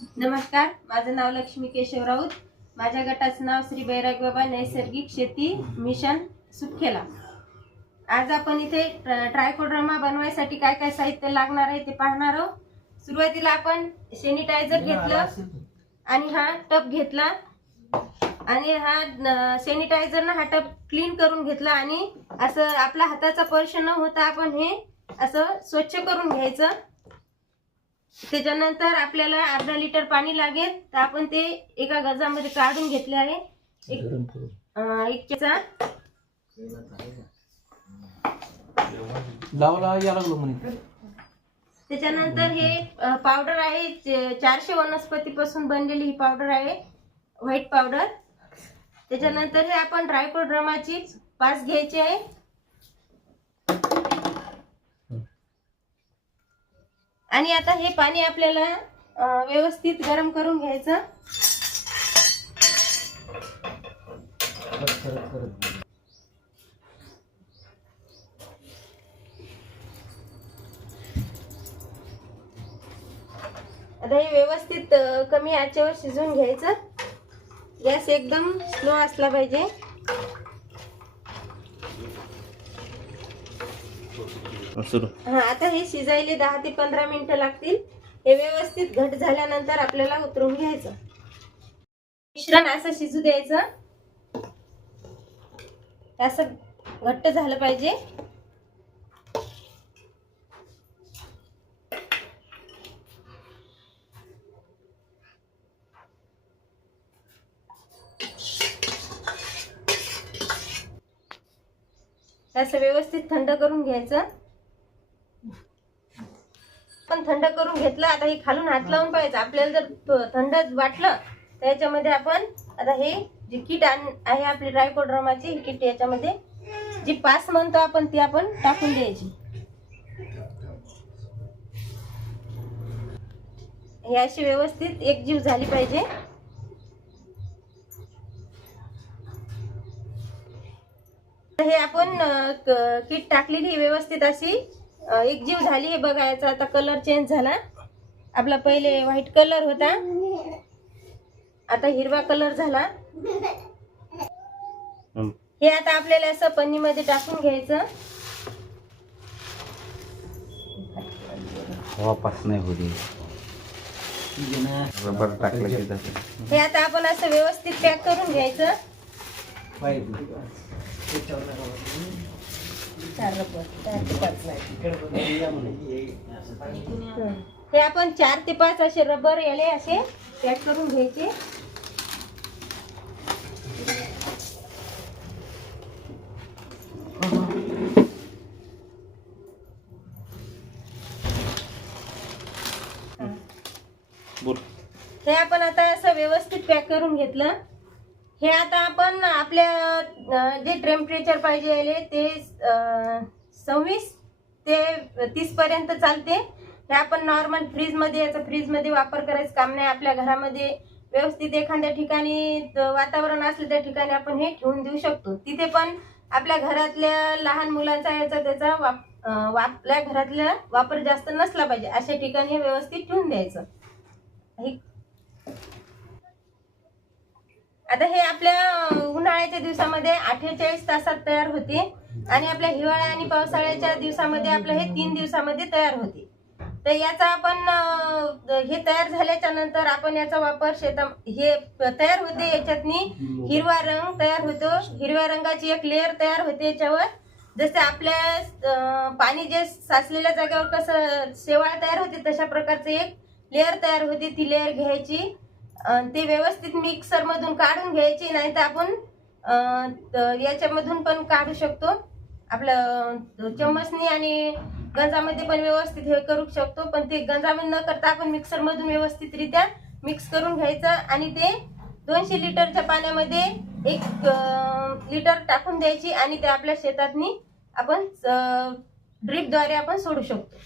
नमस्कार, माझं नाव लक्ष्मी केशव राऊत. माझ्या गटाचं नाव श्री बैराग बाबा नैसर्गिक शेती मिशन सुखेला. आज आपण इथे ट्रायकोडर्मा बनवायसाठी काय काय साहित्य लागणार आहे ते पाहणार आहोत. सुरुवातीला आपण सॅनिटायझर घेतलं आणि हा टब घेतला आणि हा सॅनिटायझरनं हा टब क्लीन करून घेतला आणि असं आपल्या हाताचा स्पर्श न होता आपण हे असं स्वच्छ करून घ्यायचं. त्याच्यानंतर आपल्याला अर्धा लिटर पाणी लागेल, तर आपण ते एका गजामध्ये काढून घेतले आहे. एक चमचा त्याच्यानंतर हे पावडर आहे, 400 वनस्पतीपासून बनलेली ही पावडर आहे, व्हाईट पावडर. त्याच्यानंतर हे आपण ट्रायकोडर्माची पास घ्यायची आहे. आणि आता हे पाणी आपल्याला व्यवस्थित गरम करून घ्यायचं. आता हे व्यवस्थित कमी आचेवर शिजवून घ्यायचं. गॅस एकदम स्लो असला पाहिजे. हा, आता हे शिजायला 10 ते 15 मिनिटं लागतील. हे व्यवस्थित घट झाल्यानंतर आपल्याला उतरून घ्यायचं. मिश्रण असं शिजू द्यायचं, असं घट्ट झालं पाहिजे. असं व्यवस्थित थंड करून घ्यायचं. पण थंड करून घेतलं. आता हे खालून हात लावून पाहायचं. आपल्याला जर थंड वाटलं त्याच्यामध्ये आपण आता हे जी किट आहे आपली ट्रायकोडर्माची, ही किट याच्यामध्ये जी पास म्हणतो आपण ती आपण टाकून द्यायची. हे अशी व्यवस्थित एकजीव झाली पाहिजे. हे आपण किट टाकलेली व्यवस्थित अशी एकजीव झाली. हे बघायचं. आता कलर चेंज झाला. आपला पहिले व्हाईट कलर होता, आता हिरवा कलर झाला. हे आता आपल्याला असं पन्नीमध्ये टाकून घ्यायचं. वापस नाही होती रबर टाकलं की तसं. हे आता आपण असं व्यवस्थित पॅक करून घ्यायचं. हे आपण 4 ते 5 असे रबर याले असे पॅक करून घ्यायचे. हे आपण आता असं व्यवस्थित पॅक करून घेतलं. हे आता आपण आपल्या जे टेम्परेचर पाहिजे ते 26 ते 30 पर्यंत चालते. हे आपण नॉर्मल फ्रीजमध्ये, याचा फ्रीजमध्ये वापर करायचं काम नाही. आपल्या घरामध्ये व्यवस्थित एखाद्या ठिकाणी वातावरण असलं त्या ठिकाणी आपण हे ठेवून देऊ शकतो. तिथे पण आपल्या घरातल्या लहान मुलांचा याचा त्याचा आपल्या घरातला वापर जास्त नसला पाहिजे अशा ठिकाणी हे व्यवस्थित ठेवून द्यायचं. आता हे आपल्या उन्हाळ्याच्या दिवसामध्ये 48 तासात तयार होते आणि आपल्या हिवाळा आणि पावसाळ्याच्या दिवसामध्ये आपलं हे 3 दिवसामध्ये तयार होते. तर याचा आपण हे तयार झाल्याच्या नंतर आपण याचा वापर हे तयार होते. याच्यातनी हिरवा रंग तयार होतो. हिरव्या रंगाची एक लेअर तयार होते याच्यावर. जसे आपल्या पाणी जे साचलेल्या जागेवर कसं शेवाळ तयार होते तशा प्रकारचे एक लेअर तयार होते. ती लेअर घ्यायची, ते व्यवस्थित मिक्सर मधून काढून घ्यायची. नाही तर आपण याच्यामधून पण काढू शकतो. आपलं चम्मचनी आणि गंजामध्ये पण व्यवस्थित हे करू शकतो. पण ते गंजामध्ये न करता आपण मिक्सर मधून व्यवस्थितरित्या मिक्स करून घ्यायचं आणि ते 200 लिटरच्या पाण्यामध्ये 1 लिटर टाकून द्यायची आणि ते आपल्या शेतातनी आपण ड्रीपद्वारे आपण सोडू शकतो.